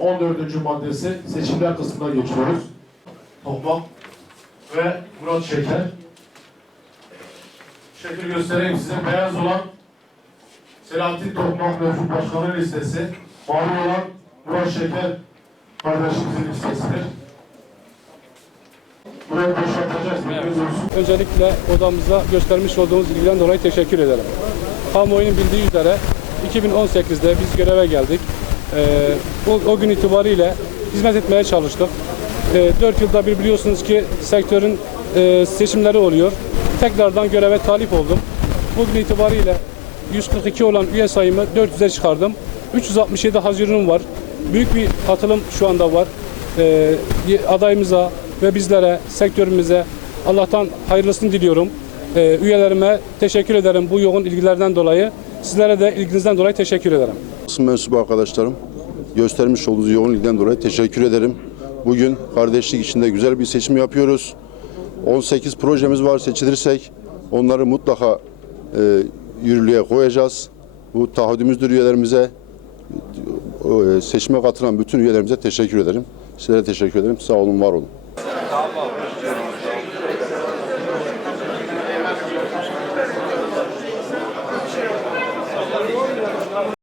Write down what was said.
14. maddesi seçimler kısmına geçiyoruz. Tokmak ve Murat Şeker. Şekil göstereyim size. Beyaz olan Selahattin Tokmak mevcut başkanı listesi. Mavi olan Murat Şeker kardeşimizin listesidir. Burayı boşaltacağız. Olsun. Öncelikle odamıza göstermiş olduğunuz ilgiden dolayı teşekkür ederim. Kamuoyunun bildiği üzere 2018'de biz göreve geldik. Ee, o, o gün itibariyle hizmet etmeye çalıştık. Ee, 4 yılda bir biliyorsunuz ki sektörün e, seçimleri oluyor. Tekrardan göreve talip oldum. Bugün itibariyle 142 olan üye sayımı 400'e çıkardım. 367 Haziran'ım var. Büyük bir katılım şu anda var. Ee, adayımıza ve bizlere, sektörümüze Allah'tan hayırlısını diliyorum. Ee, üyelerime teşekkür ederim bu yoğun ilgilerden dolayı. Sizlere de ilginizden dolayı teşekkür ederim. Basın mensubu arkadaşlarım göstermiş olduğunuz yoğun ilgiden dolayı teşekkür ederim. Bugün kardeşlik içinde güzel bir seçim yapıyoruz. 18 projemiz var seçilirsek onları mutlaka e, yürürlüğe koyacağız. Bu taahhüdümüzdür üyelerimize. E, seçime katılan bütün üyelerimize teşekkür ederim. Sizlere teşekkür ederim. Sağ olun, var olun.